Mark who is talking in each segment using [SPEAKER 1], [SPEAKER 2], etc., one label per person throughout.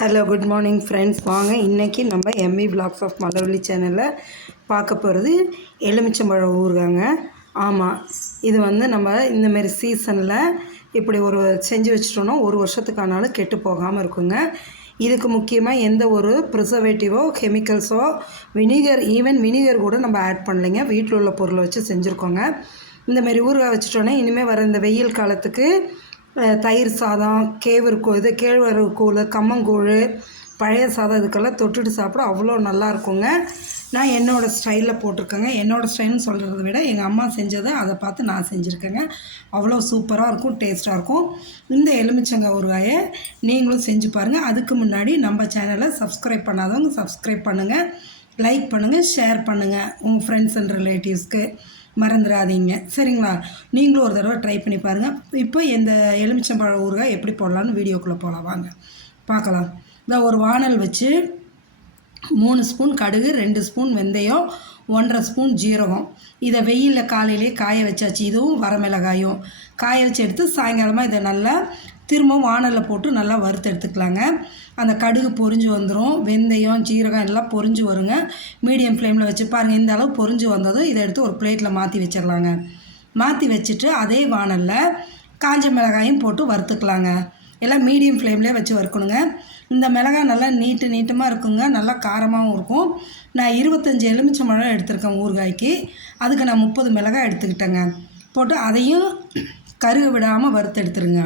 [SPEAKER 1] Hello good morning friends வாங்க இன்றைக்கி நம்ம எம்இ பிளாக்ஸ் ஆஃப் மலர்வழி சேனலில் பார்க்க போகிறது எலுமிச்சம்பழம் ஊறுகாங்க. ஆமாம் இது வந்து நம்ம இந்தமாரி சீசனில் இப்படி ஒரு செஞ்சு வச்சிட்டோன்னா ஒரு வருஷத்துக்கானாலும் கெட்டு போகாமல் இருக்குங்க. இதுக்கு முக்கியமாக எந்த ஒரு ப்ரிசர்வேட்டிவோ கெமிக்கல்ஸோ வினிகர் ஈவன் வினிகர் கூட நம்ம ஆட் பண்ணலைங்க. வீட்டில் உள்ள பொருளை வச்சு செஞ்சுருக்கோங்க. இந்தமாரி ஊறுகாய் வச்சுட்டோன்னே இனிமேல் வர இந்த வெயில் காலத்துக்கு தயிர் சாதம் கேவரு கூழ் இது கேழ்வரகு கூழ் கம்மங்கூழ் பழைய சாதம் இதுக்கெல்லாம் தொட்டுட்டு சாப்பிட அவ்வளோ நல்லா இருக்குங்க. நான் என்னோடய ஸ்டைலில் போட்டிருக்கேங்க. என்னோடய ஸ்டைல்னு சொல்கிறத விட எங்கள் அம்மா செஞ்சதை அதை பார்த்து நான் செஞ்சுருக்கேங்க. அவ்வளோ சூப்பராக இருக்கும் டேஸ்ட்டாக இருக்கும். இந்த எலுமிச்சங்காய் ஊறுகாயை நீங்களும் செஞ்சு பாருங்கள் அதுக்கு முன்னாடி நம்ம சேனலை சப்ஸ்கிரைப் பண்ணாதவங்க சப்ஸ்கிரைப் பண்ணுங்கள் லைக் பண்ணுங்கள் ஷேர் பண்ணுங்கள் உங்கள் ஃப்ரெண்ட்ஸ் அண்ட் ரிலேட்டிவ்ஸ்க்கு மறந்துடாதீங்க சரிங்களா? நீங்களும் ஒரு தடவை ட்ரை பண்ணி பாருங்கள் இப்போ இந்த எலுமிச்சம்பழம் ஊறுகாய் எப்படி போடலான்னு வீடியோக்குள்ளே போகலாம் வாங்க. பார்க்கலாம். இந்த ஒரு வானல் வச்சு மூணு ஸ்பூன் கடுகு ரெண்டு ஸ்பூன் வெந்தயம் ஒன்றரை ஸ்பூன் ஜீரகம். இதை வெயிலில் காலையிலே காய வச்சாச்சு. இதுவும் வரமிளகாயும். காய வச்சு எடுத்து சாயங்காலமாக இதை நல்லா திரும்பவும் வானலில் போட்டு நல்லா வறுத்து எடுத்துக்கலாங்க. அந்த கடுகு பொரிஞ்சு வந்துடும் வெந்தயம் ஜீரகம் எல்லாம் பொரிஞ்சு வருங்க. மீடியம் ஃப்ளேமில் வச்சு பாருங்கள் இந்த அளவு பொரிஞ்சு வந்ததும் இதை எடுத்து ஒரு பிளேட்டில் மாற்றி வச்சிடலாங்க மாற்றி வச்சுட்டு அதே வானலில் காஞ்ச மிளகாயும் போட்டு வறுத்துக்கலாங்க. எல்லாம் மீடியம் ஃப்ளேம்லேயே வச்சு வறுக்கணுங்க. இந்த மிளகாய் நல்லா நீட்டு நீட்டமாக இருக்குங்க. நல்லா காரமாகவும் இருக்கும். நான் இருபத்தஞ்சி எலுமிச்சம்பழம் எடுத்திருக்கேன் ஊறுகாய்க்கு. அதுக்கு நான் முப்பது மிளகாய் எடுத்துக்கிட்டேங்க. போட்டு அதையும் கருக விடாமல் வறுத்தெடுத்துருங்க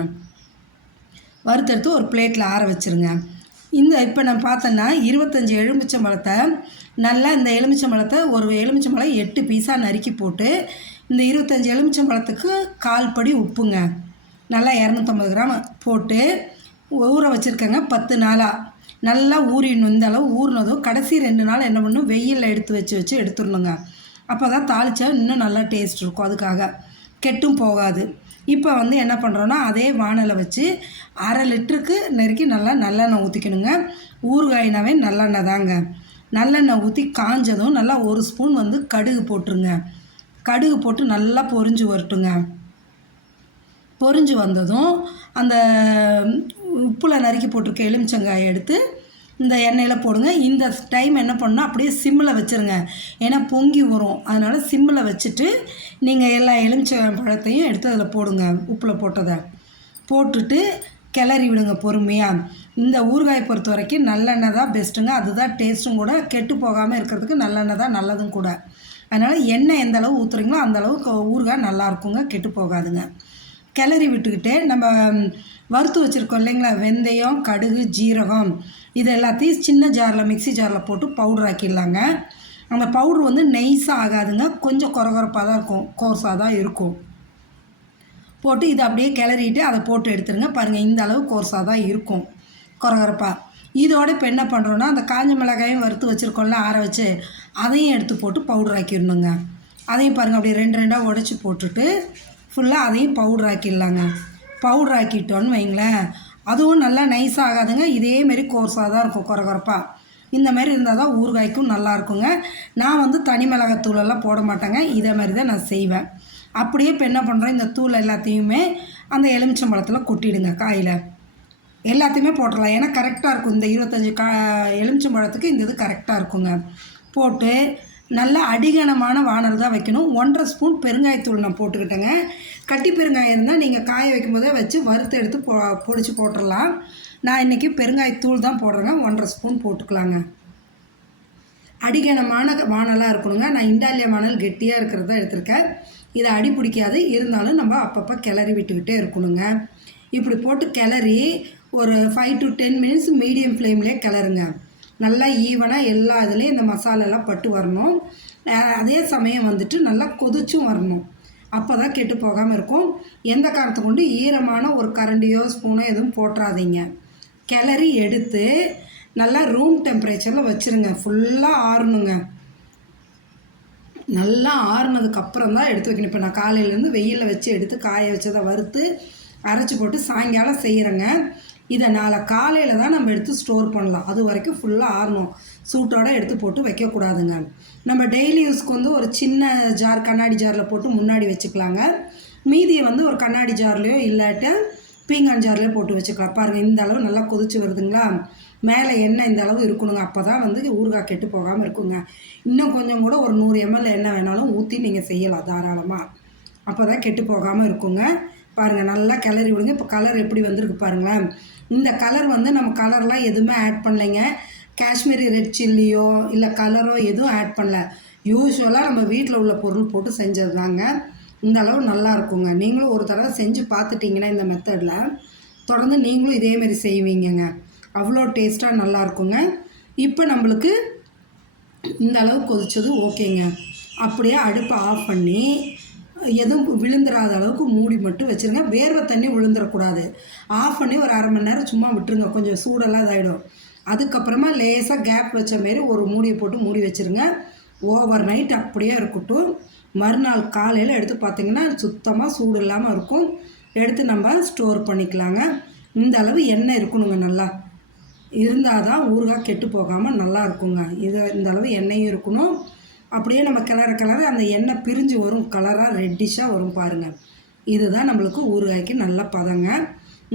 [SPEAKER 1] வறுத்தெடுத்து ஒரு பிளேட்டில் ஆற வச்சுருங்க. இந்த இப்போ நான் பார்த்தேன்னா இருபத்தஞ்சி எலுமிச்சம்பழத்தை நல்லா இந்த எலுமிச்சம்பழத்தை ஒரு எலுமிச்சம்பழம் எட்டு பீஸாக நறுக்கி போட்டு இந்த இருபத்தஞ்சி எலுமிச்சம்பழத்துக்கு கால் படி உப்புங்க. நல்லா இரநூத்தம்பது கிராம் போட்டு ஊற வச்சுருக்கேங்க பத்து நாளாக நல்லா ஊறின்னு இந்த அளவு ஊறினதும் கடைசி ரெண்டு நாள் என்ன பண்ணணும் வெயிலில் எடுத்து வச்சு வச்சு எடுத்துடணுங்க. அப்போ தான் தாளித்தா இன்னும் நல்லா டேஸ்ட் இருக்கும் அதுக்காக. கெட்டும் போகாது. இப்போ வந்து என்ன பண்ணுறோன்னா அதே வானலை வச்சு அரை லிட்டருக்கு நெருக்கி நல்லா நல்லெண்ணெய் ஊற்றிக்கணுங்க ஊறுகாயினாவே நல்லெண்ணெய் தாங்க. நல்லெண்ணெய் ஊற்றி காஞ்சதும் நல்லா ஒரு ஸ்பூன் வந்து கடுகு போட்டுருங்க. கடுகு போட்டு நல்லா பொரிஞ்சு வரட்டுங்க. பொறிஞ்சு வந்ததும் அந்த உப்பில் நறுக்கி போட்டிருக்க எலுமிச்சங்காயை எடுத்து இந்த எண்ணெயில் போடுங்க. இந்த டைம் என்ன பண்ணணும் அப்படியே சிம்மில் வச்சுருங்க. ஏன்னா பொங்கி வரும். அதனால் சிம்மில் வச்சுட்டு நீங்கள் எல்லா எலுமிச்சம் பழத்தையும் எடுத்து அதில் போடுங்க உப்பில் போட்டதை. போட்டுட்டு கிளறி விடுங்க பொறுமையாக இந்த ஊறுகாய் பொறுத்த வரைக்கும் நல்லெண்ணெய் தான் பெஸ்ட்டுங்க அதுதான் டேஸ்ட்டும் கூட. கெட்டு போகாமல் இருக்கிறதுக்கு நல்லெண்ணெய் தான் நல்லதும் கூட. அதனால் எண்ணெய் எந்த அளவு ஊற்றுறீங்களோ அந்த அளவுக்கு ஊறுகாய் நல்லா இருக்குங்க. கெட்டு போகாதுங்க. கிளறி விட்டுக்கிட்டு நம்ம வறுத்து வச்சுருக்கோம் இல்லைங்களா? வெந்தயம் கடுகு ஜீரகம் இது எல்லாத்தையும் சின்ன ஜாரில் மிக்ஸி ஜாரில் போட்டு பவுடர் ஆக்கிடலாங்க. அந்த பவுட்ரு வந்து நெய்ஸாக ஆகாதுங்க. கொஞ்சம் குறகுறப்பாக தான் இருக்கும். கோர்ஸாக தான் இருக்கும். போட்டு இதை அப்படியே கிளறிட்டு அதை போட்டு எடுத்துருங்க. பாருங்கள் இந்த அளவு கோர்ஸாக தான் இருக்கும். குறகுறப்பாக இதோட இப்போ என்ன பண்ணுறோன்னா அந்த காஞ்ச மிளகாயும் வறுத்து வச்சுருக்கோம்ல ஆற வச்சு அதையும் எடுத்து போட்டு பவுடர் ஆக்கிடணுங்க. அதையும் பாருங்கள் அப்படியே ரெண்டு ரெண்டாக உடச்சி போட்டுட்டு ஃபுல்லாக அதையும் பவுடர் ஆக்கிடலாங்க. பவுடர் ஆக்கிட்டோன்னு வைங்களேன். அதுவும் நல்லா நைஸ் ஆகாதுங்க. இதேமாரி கோர்ஸாக தான் இருக்கும் குறகுறப்பாக இந்த மாதிரி இருந்தால் தான் ஊறுகாய்க்கும் நல்லா இருக்குங்க. நான் வந்து தனி மிளகாத்தூளெல்லாம் போட மாட்டேங்க. இதே மாதிரி தான் நான் செய்வேன். அப்படியே இப்போ என்ன பண்ணுறோம் இந்த தூள் எல்லாத்தையுமே அந்த எலுமிச்சம்பழத்தில் கொட்டிடுங்க காயில். எல்லாத்தையுமே போட்டுடலாம். ஏன்னா கரெக்டாக இருக்கும். இந்த இருபத்தஞ்சி கா எலுமிச்சம்பழத்துக்கு இந்த இது கரெக்டாக இருக்குங்க. போட்டு நல்லா அடிகனமான வானல் தான் வைக்கணும். ஒன்றரை ஸ்பூன் பெருங்காயத்தூள் நான் போட்டுக்கிட்டேங்க. கட்டி பெருங்காயம் இருந்தால் நீங்கள் காய வைக்கும்போதே வச்சு வறுத்து எடுத்து பொ பொடிச்சு போட்டுடலாம் நான் இன்றைக்கி பெருங்காயத்தூள் தான் போடுறேங்க. ஒன்றரை ஸ்பூன் போட்டுக்கலாங்க. அடிகனமான வானலாக இருக்கணுங்க. நான் இண்டாலிய வானல் கெட்டியாக இருக்கிறத எடுத்திருக்கேன். இதை அடி பிடிக்காது. இருந்தாலும் நம்ம அப்பப்போ கிளறி விட்டுக்கிட்டே இருக்கணுங்க. இப்படி போட்டு கிளறி ஒரு five to ten minutes medium ஃப்ளேம்லேயே கிளறுங்க. நல்லா ஈவனாக எல்லா இதுலேயும் இந்த மசாலாலாம் பட்டு வரணும். அதே சமயம் வந்துட்டு நல்லா கொதிச்சும் வரணும். அப்போ தான் கெட்டு போகாமல் இருக்கும். எந்த காரணத்தை கொண்டு? ஈரமான ஒரு கரண்டியோ ஸ்பூனோ எதுவும் போட்டுறாதீங்க. கிளறி எடுத்து நல்லா ரூம் டெம்பரேச்சரில் வச்சுருங்க. ஃபுல்லாக ஆறணுங்க. நல்லா ஆறுனதுக்கு அப்புறம் தான் எடுத்து வைக்கணும். இப்போ நான் காலையிலேருந்து வெயிலில் வச்சு எடுத்து காய வச்சதை வறுத்து அரைச்சி போட்டு சாயங்காலம் செய்கிறேங்க இதை நாளை காலையில் தான் நம்ம எடுத்து ஸ்டோர் பண்ணலாம். அது வரைக்கும் ஃபுல்லாக ஆறணும். சூட்டோட எடுத்து போட்டு வைக்கக்கூடாதுங்க. நம்ம டெய்லி யூஸ்க்கு வந்து ஒரு சின்ன ஜார் கண்ணாடி ஜாரில் போட்டு முன்னாடி வச்சுக்கலாங்க. மீதியை வந்து ஒரு கண்ணாடி ஜார்லேயோ இல்லாட்ட பீங்கான் ஜார்லேயோ போட்டு வச்சுக்கலாம். பாருங்கள் இந்த அளவு நல்லா கொதிச்சு வருதுங்களா? மேலே எண்ணெய் இந்த அளவு இருக்கணுங்க. அப்போ தான் வந்து ஊறுகாய் கெட்டு போகாமல் இருக்குங்க. இன்னும் கொஞ்சம் கூட ஒரு நூறு எம்எல் எண்ணெய் வேணாலும் ஊற்றி நீங்கள் செய்யலாம் தாராளமாக அப்போ தான் கெட்டு போகாமல் இருக்குங்க. பாருங்கள் நல்லா கிளறி விடுங்க. இப்போ கலர் எப்படி வந்திருக்கு பாருங்களேன். இந்த கலர் வந்து நம்ம கலர்லாம் எதுவுமே ஆட் பண்ணலைங்க. காஷ்மீரி ரெட் சில்லியோ இல்லை கலரோ எதுவும் ஆட் பண்ணல. யூஸ்வலாக நம்ம வீட்டில் உள்ள பொருள் போட்டு செஞ்சது தாங்க இந்த அளவு நல்லா இருக்குங்க. நீங்களும் ஒரு தடவை செஞ்சு பார்த்துட்டிங்கன்னா இந்த மெத்தடில் தொடர்ந்து நீங்களும் இதேமாரி செய்வீங்கங்க. அவ்வளோ டேஸ்ட்டாக நல்லா இருக்குங்க. இப்போ நம்மளுக்கு இந்த அளவு கொதிச்சது ஓகேங்க அப்படியே அடுப்பை ஆஃப் பண்ணி எதுவும் விழுந்துடாத அளவுக்கு மூடி மட்டும் வச்சுருங்க. வேர்வை தண்ணி விழுந்துடக்கூடாது ஆஃப் பண்ணி ஒரு அரை மணி நேரம் சும்மா விட்டுருங்க. கொஞ்சம் சூடெல்லாம் இதாகிடும் அதுக்கப்புறமா லேசாக கேப் வச்ச மாரி ஒரு மூடியை போட்டு மூடி வச்சுருங்க. ஓவர் நைட் அப்படியே இருக்கட்டும். மறுநாள் காலையில் எடுத்து பார்த்திங்கன்னா சுத்தமாக சூடு இல்லாமல் இருக்கும். எடுத்து நம்ம ஸ்டோர் பண்ணிக்கலாங்க. இந்த அளவு எண்ணெய் இருக்கணுங்க நல்லா. இருந்தால் தான் ஊறுகாய் கெட்டு போகாமல் நல்லா இருக்குங்க. இது இந்த அளவு எண்ணெயும் இருக்கணும். அப்படியே நம்ம கிளற கிளற அந்த எண்ணெய் பிரிஞ்சு வரும். கலராக ரெட்டிஷாக வரும் பாருங்கள் இதுதான் நம்மளுக்கு ஊறுகாய்க்கு நல்ல பதங்க.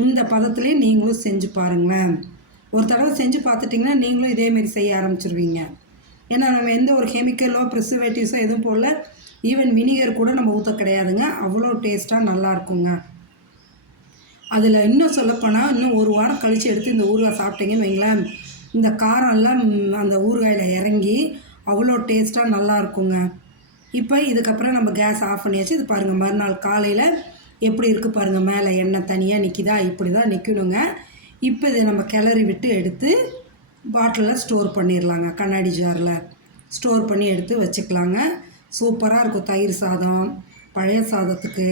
[SPEAKER 1] இந்த பதத்துலேயே நீங்களும் செஞ்சு பாருங்களேன். ஒரு தடவை செஞ்சு பார்த்துட்டிங்கன்னா நீங்களும் இதேமாரி செய்ய ஆரம்பிச்சிருவீங்க. ஏன்னா நம்ம எந்த ஒரு கெமிக்கலோ ப்ரிசர்வேட்டிவ்ஸோ எதுவும் போடல. ஈவன் வினிகர் கூட நம்ம ஊற்ற கிடையாதுங்க. அவ்வளோ டேஸ்ட்டாக நல்லா இருக்குங்க. அதில் இன்னும் சொல்லப்போனால் இன்னும் ஒரு வாரம் கழித்து எடுத்து இந்த ஊறுகாய் சாப்பிட்டீங்கன்னு வைங்களேன். இந்த காரம் எல்லாம் அந்த ஊறுகாயில் இறங்கி அவ்வளோ டேஸ்ட்டாக நல்லா இருக்குங்க இப்போ இதுக்கப்புறம் நம்ம கேஸ் ஆஃப் பண்ணியாச்சு. இது பாருங்கள் மறுநாள் காலையில் எப்படி இருக்குது பாருங்கள் மேலே எண்ணெய் தனியாக நிற்கிதா இப்படி தான் நிற்கணுங்க இப்போ இதை நம்ம கிளறி விட்டு எடுத்து பாட்டிலில் ஸ்டோர் பண்ணிடலாங்க கண்ணாடி ஜாரில். ஸ்டோர் பண்ணி எடுத்து வச்சுக்கலாங்க. சூப்பராக இருக்கும் தயிர் சாதம் பழைய சாதத்துக்கு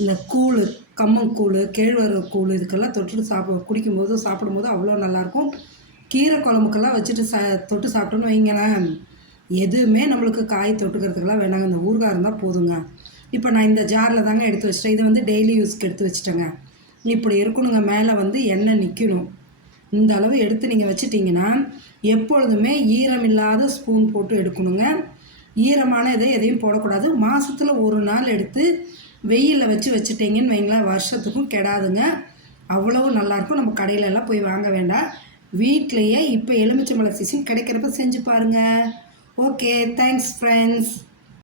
[SPEAKER 1] இந்த கூழ் கம்மங்கூழ் கேழ்வரகு கூழ் இதுக்கெல்லாம் தொட்டு சாப்பிட குடிக்கும்போது சாப்பிடும்போது அவ்வளோ நல்லாயிருக்கும். கீரை குழம்புக்கெல்லாம் வச்சுட்டு சா தொட்டு சாப்பிட்டோன்னு வைங்களேன். எதுவுமே நம்மளுக்கு காய் தொட்டுக்கிறதுக்கெல்லாம் வேணாங்க. இந்த ஊறுகாய் இருந்தால் போதுங்க. இப்போ நான் இந்த ஜாரில் தாங்க எடுத்து வச்சிட்டேன். இதை வந்து டெய்லி யூஸ்க்கு எடுத்து வச்சுட்டேங்க. இப்படி இருக்கணுங்க. மேலே வந்து எண்ணெய் நிற்கணும் இந்த அளவு எடுத்து நீங்கள் வச்சிட்டிங்கன்னா எப்பொழுதுமே ஈரமில்லாத ஸ்பூன் போட்டு எடுக்கணுங்க. ஈரமான இதை எதையும் போடக்கூடாது. மாதத்தில் ஒரு நாள் எடுத்து வெயிலில் வச்சு வச்சுட்டிங்கன்னு வைங்களேன். வருஷத்துக்கும் கெடாதுங்க. அவ்வளவு நல்லாயிருக்கும். நம்ம கடையிலெல்லாம் போய் வாங்க வேண்டாம். வீட்லேயே இப்போ எலுமிச்சம்பழ சீசன் கிடைக்கிறப்ப செஞ்சு பாருங்கள் ஓகே தேங்க்ஸ் ஃப்ரெண்ட்ஸ்